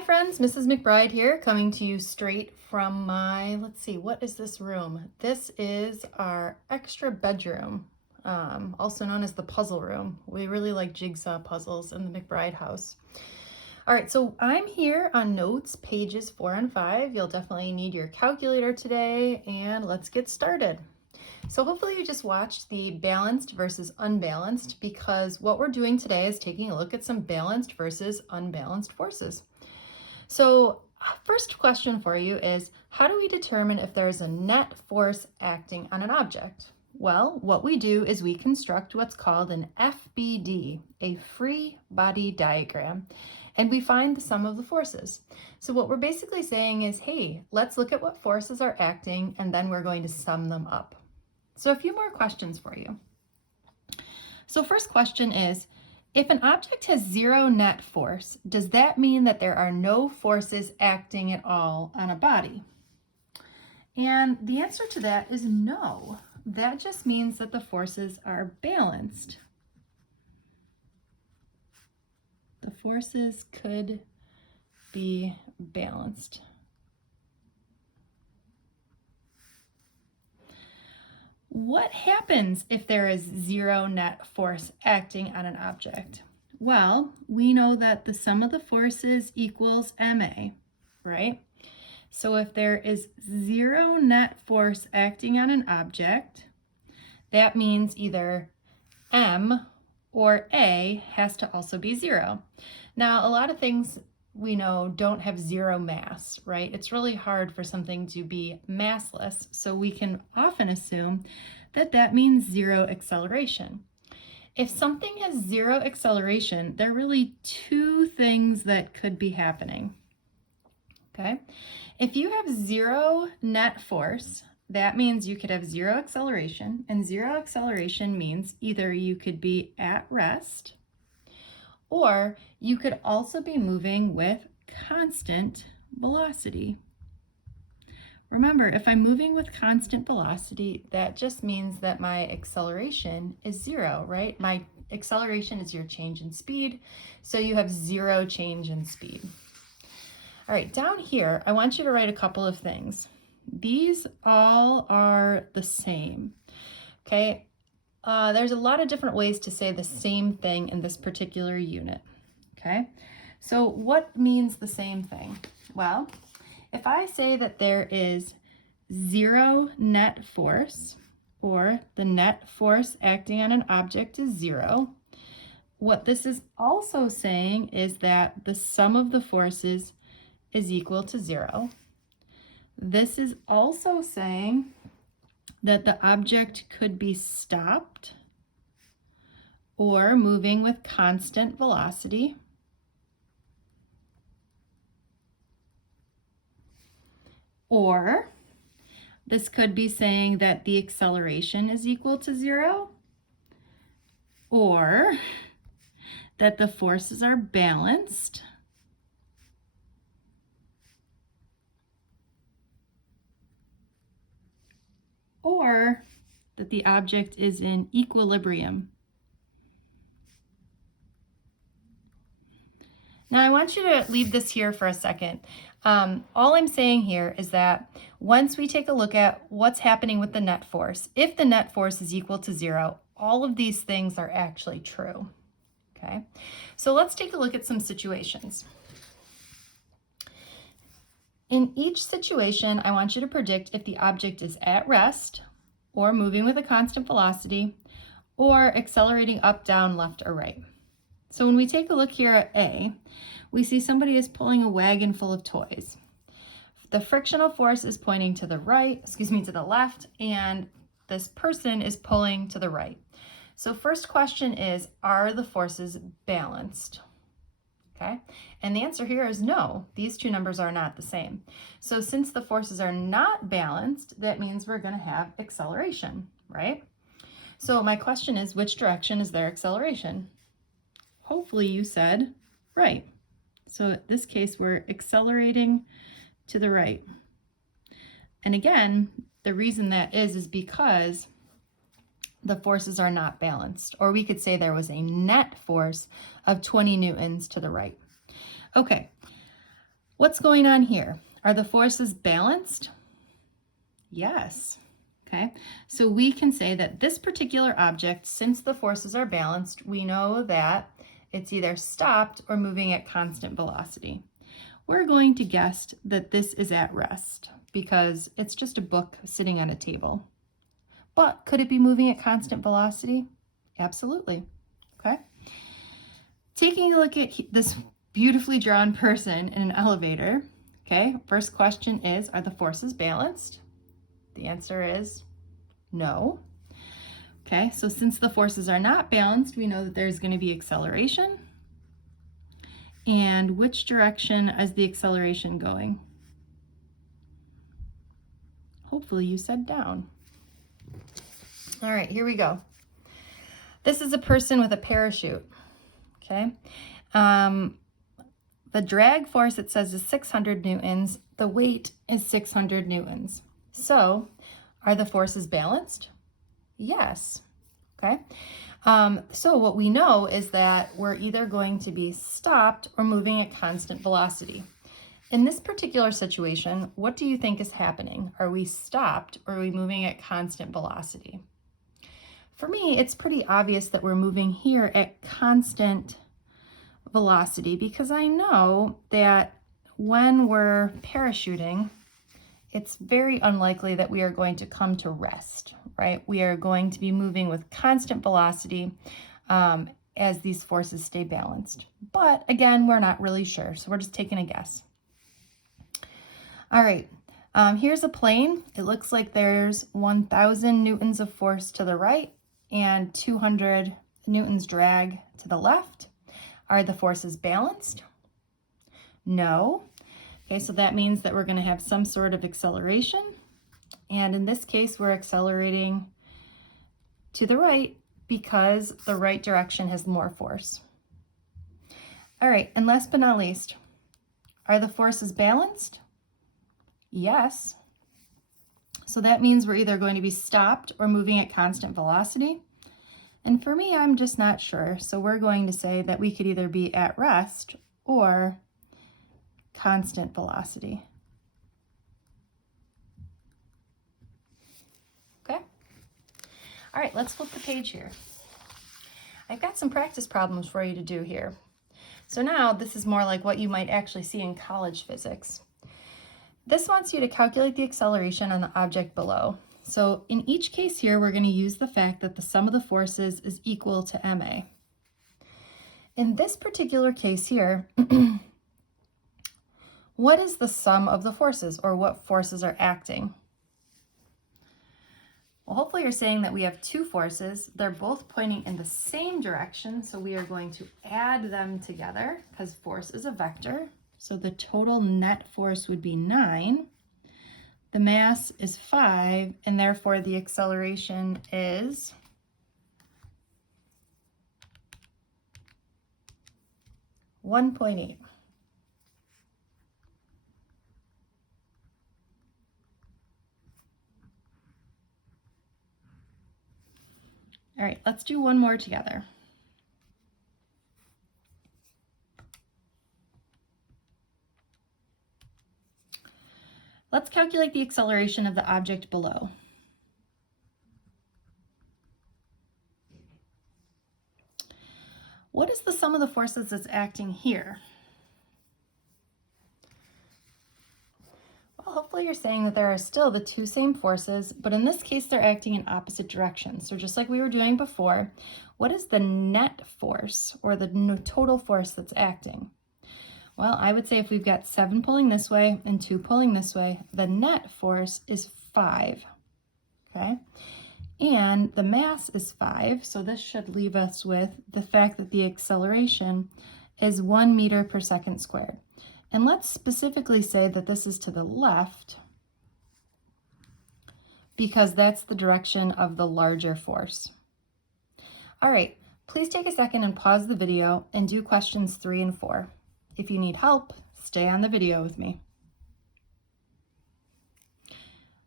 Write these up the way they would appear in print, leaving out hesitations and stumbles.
Hi friends, Mrs. McBride here, coming to you straight from my, let's see, what is this room? This is our extra bedroom, also known as the puzzle room. We really like jigsaw puzzles in the McBride house. All right, so I'm here on notes, pages 4 and 5. You'll definitely need your calculator today, and let's get started. So hopefully you just watched the balanced versus unbalanced, because what we're doing today is taking a look at some balanced versus unbalanced forces. So first question for you is, how do we determine if there's a net force acting on an object? Well, what we do is we construct what's called an FBD, a free body diagram, and we find the sum of the forces. So what we're basically saying is, hey, let's look at what forces are acting, and then we're going to sum them up. So a few more questions for you. So first question is, if an object has zero net force, does that mean that there are no forces acting at all on a body? And the answer to that is no. That just means that the forces are balanced. The forces could be balanced. What happens if there is zero net force acting on an object? Well, we know that the sum of the forces equals MA, right? So if there is zero net force acting on an object, that means either M or A has to also be zero. Now, a lot of things we know don't have zero mass, right? It's really hard for something to be massless, so we can often assume that that means zero acceleration. If something has zero acceleration, there are really two things that could be happening, okay? If you have zero net force, that means you could have zero acceleration, and zero acceleration means either you could be at rest, or you could also be moving with constant velocity. Remember, if I'm moving with constant velocity, that just means that my acceleration is zero, right? My acceleration is your change in speed, so you have zero change in speed. All right, down here, I want you to write a couple of things. These all are the same, okay? There's a lot of different ways to say the same thing in this particular unit, okay? So what means the same thing? Well, if I say that there is zero net force, or the net force acting on an object is zero, what this is also saying is that the sum of the forces is equal to zero. This is also saying that the object could be stopped or moving with constant velocity, or this could be saying that the acceleration is equal to zero, or that the forces are balanced, or that the object is in equilibrium. Now I want you to leave this here for a second. All I'm saying here is that once we take a look at what's happening with the net force, if the net force is equal to zero, all of these things are actually true, okay? So let's take a look at some situations. In each situation, I want you to predict if the object is at rest, or moving with a constant velocity, or accelerating up, down, left, or right. So when we take a look here at A, we see somebody is pulling a wagon full of toys. The frictional force is pointing to the right, to the left, and this person is pulling to the right. So first question is, are the forces balanced? Okay, and the answer here is no, these two numbers are not the same. So since the forces are not balanced, that means we're going to have acceleration, right? So my question is, which direction is their acceleration? Hopefully you said right. So in this case, we're accelerating to the right. And again, the reason that is because the forces are not balanced, or we could say there was a net force of 20 newtons to the right. Okay, What's going on here? Are the forces balanced? Yes. Okay, so we can say that this particular object, since the forces are balanced, we know that it's either stopped or moving at constant velocity. We're going to guess that this is at rest because it's just a book sitting on a table. But could it be moving at constant velocity? Absolutely. Okay. Taking a look at this beautifully drawn person in an elevator. Okay, first question is, are the forces balanced? The answer is no. Okay, so since the forces are not balanced, we know that there's going to be acceleration. And which direction is the acceleration going? Hopefully you said down. All right, here we go. This is a person with a parachute. Okay. The drag force, it says, is 600 newtons. The weight is 600 newtons. So are the forces balanced? Yes. Okay. So what we know is that we're either going to be stopped or moving at constant velocity. In this particular situation, what do you think is happening? Are we stopped or are we moving at constant velocity? For me, it's pretty obvious that we're moving here at constant velocity because I know that when we're parachuting, it's very unlikely that we are going to come to rest, right? We are going to be moving with constant velocity as these forces stay balanced. But again, we're not really sure, so we're just taking a guess. All right, here's a plane. It looks like there's 1,000 newtons of force to the right and 200 newtons drag to the left. Are the forces balanced? No. Okay, so that means that we're going to have some sort of acceleration. And in this case, we're accelerating to the right because the right direction has more force. All right, and last but not least, are the forces balanced? Yes. So that means we're either going to be stopped or moving at constant velocity. And for me, I'm just not sure. So we're going to say that we could either be at rest or constant velocity. Okay. All right, let's flip the page here. I've got some practice problems for you to do here. So now this is more like what you might actually see in college physics. This wants you to calculate the acceleration on the object below. So in each case here, we're going to use the fact that the sum of the forces is equal to ma. In this particular case here, what is the sum of the forces, or what forces are acting? Well, hopefully you're saying that we have two forces. They're both pointing in the same direction, so we are going to add them together because force is a vector. So the total net force would be 9. The mass is 5, and therefore the acceleration is 1.8. All right, let's do one more together. Let's calculate the acceleration of the object below. What is the sum of the forces that's acting here? Well, hopefully you're saying that there are still the two same forces, but in this case, they're acting in opposite directions. So just like we were doing before, what is the net force, or the total force that's acting? Well, I would say if we've got 7 pulling this way and 2 pulling this way, the net force is 5, okay? And the mass is 5, so this should leave us with the fact that the acceleration is 1 meter per second squared. And let's specifically say that this is to the left because that's the direction of the larger force. All right, please take a second and pause the video and do questions 3 and 4. If you need help, stay on the video with me.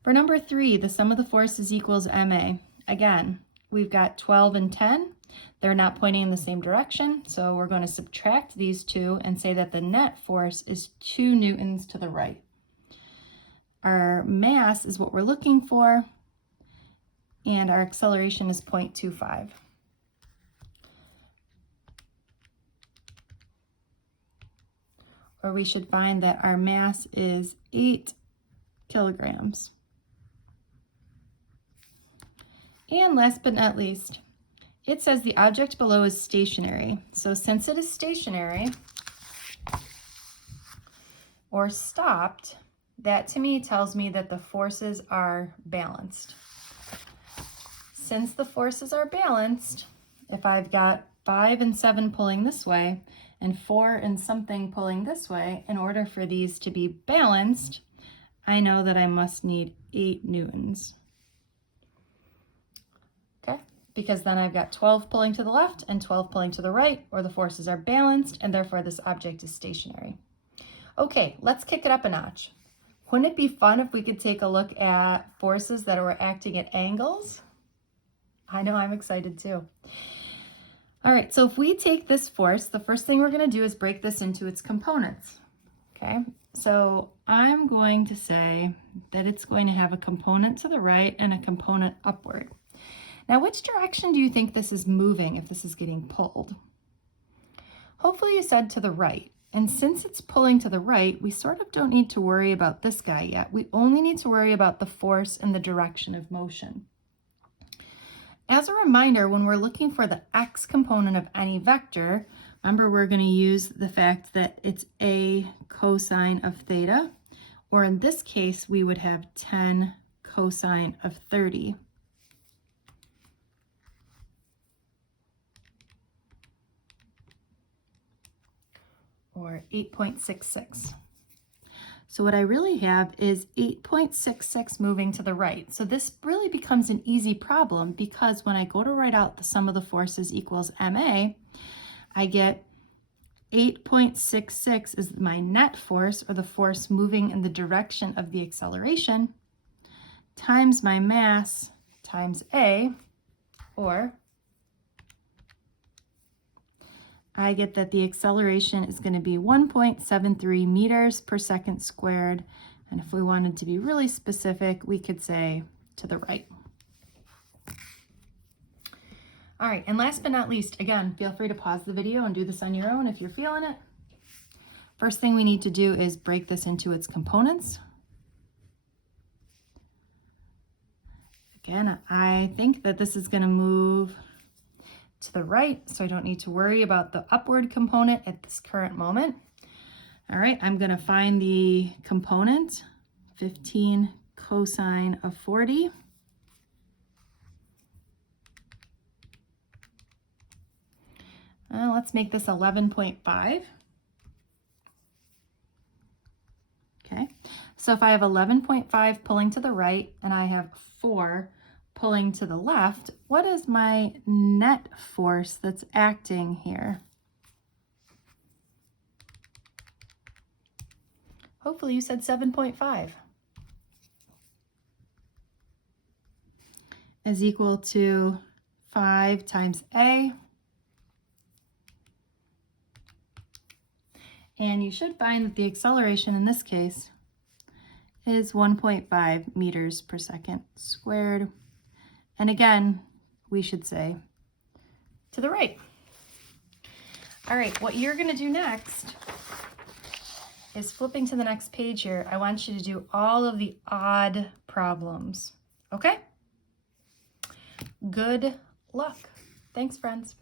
For number 3, the sum of the forces equals ma. Again, we've got 12 and 10. They're not pointing in the same direction, so we're going to subtract these two and say that the net force is 2 newtons to the right. Our mass is what we're looking for, and our acceleration is 0.25. Or we should find that our mass is 8 kilograms. And last but not least, it says the object below is stationary. So since it is stationary or stopped, that to me tells me that the forces are balanced. Since the forces are balanced, if I've got 5 and 7 pulling this way and 4 and something pulling this way, in order for these to be balanced, I know that I must need 8 newtons. Okay, because then I've got 12 pulling to the left and 12 pulling to the right, or the forces are balanced, and therefore this object is stationary. Okay, let's kick it up a notch. Wouldn't it be fun if we could take a look at forces that were acting at angles? I know, I'm excited too. All right, so if we take this force, the first thing we're going to do is break this into its components. Okay, so I'm going to say that it's going to have a component to the right and a component upward. Now, which direction do you think this is moving if this is getting pulled? Hopefully you said to the right. And since it's pulling to the right, we sort of don't need to worry about this guy yet. We only need to worry about the force and the direction of motion. As a reminder, when we're looking for the x component of any vector, remember we're going to use the fact that it's a cosine of theta, or in this case, we would have 10 cosine of 30. Or 8.66. So what I really have is 8.66 moving to the right. So this really becomes an easy problem because when I go to write out the sum of the forces equals ma, I get 8.66 is my net force, or the force moving in the direction of the acceleration, times my mass times a, or I get that the acceleration is going to be 1.73 meters per second squared. And if we wanted to be really specific, we could say to the right. All right, and last but not least, again, feel free to pause the video and do this on your own if you're feeling it. First thing we need to do is break this into its components. Again, I think that this is going to move to the right, so I don't need to worry about the upward component at this current moment. All right, I'm going to find the component, 15 cosine of 40. Let's make this 11.5. Okay, so if I have 11.5 pulling to the right and I have 4 pulling to the left, what is my net force that's acting here? Hopefully you said 7.5 is equal to 5 times A. And you should find that the acceleration in this case is 1.5 meters per second squared. And again, we should say to the right. All right, what you're going to do next is flipping to the next page here. I want you to do all of the odd problems, okay? Good luck. Thanks, friends.